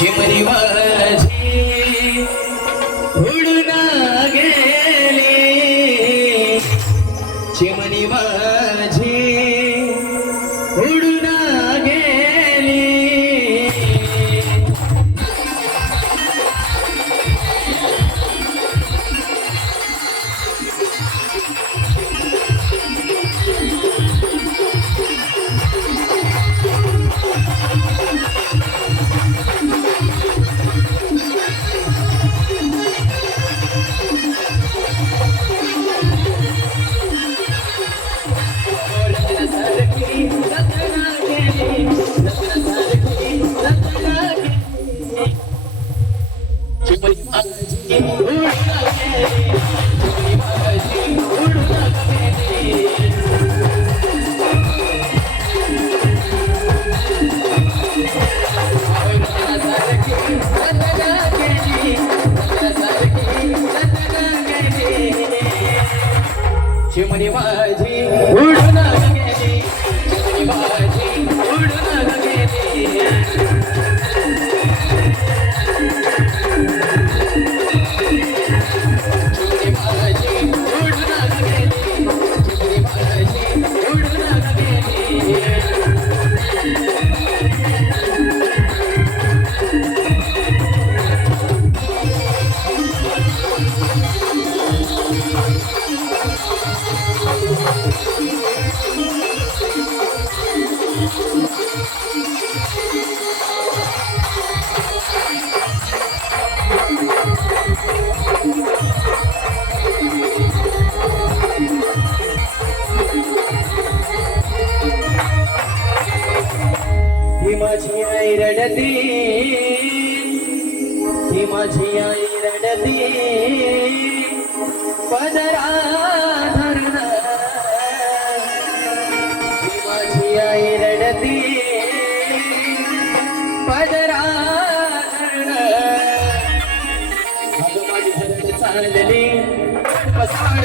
चिमणी माझी चिमणी माझी उडून गेली चिमणी माझी उडून गेली. ही माझी आई रडती. पदरा धरण. ही माझी आई रडती. पदरा धरण. माझी धरण चालली पसाड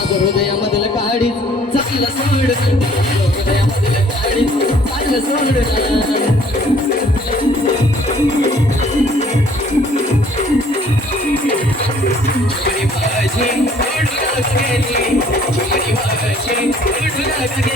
माझं हृदयामधलं काढीच चाललं सोड. हृदयामधलं काढीच चाललं सोड चिमणी माझी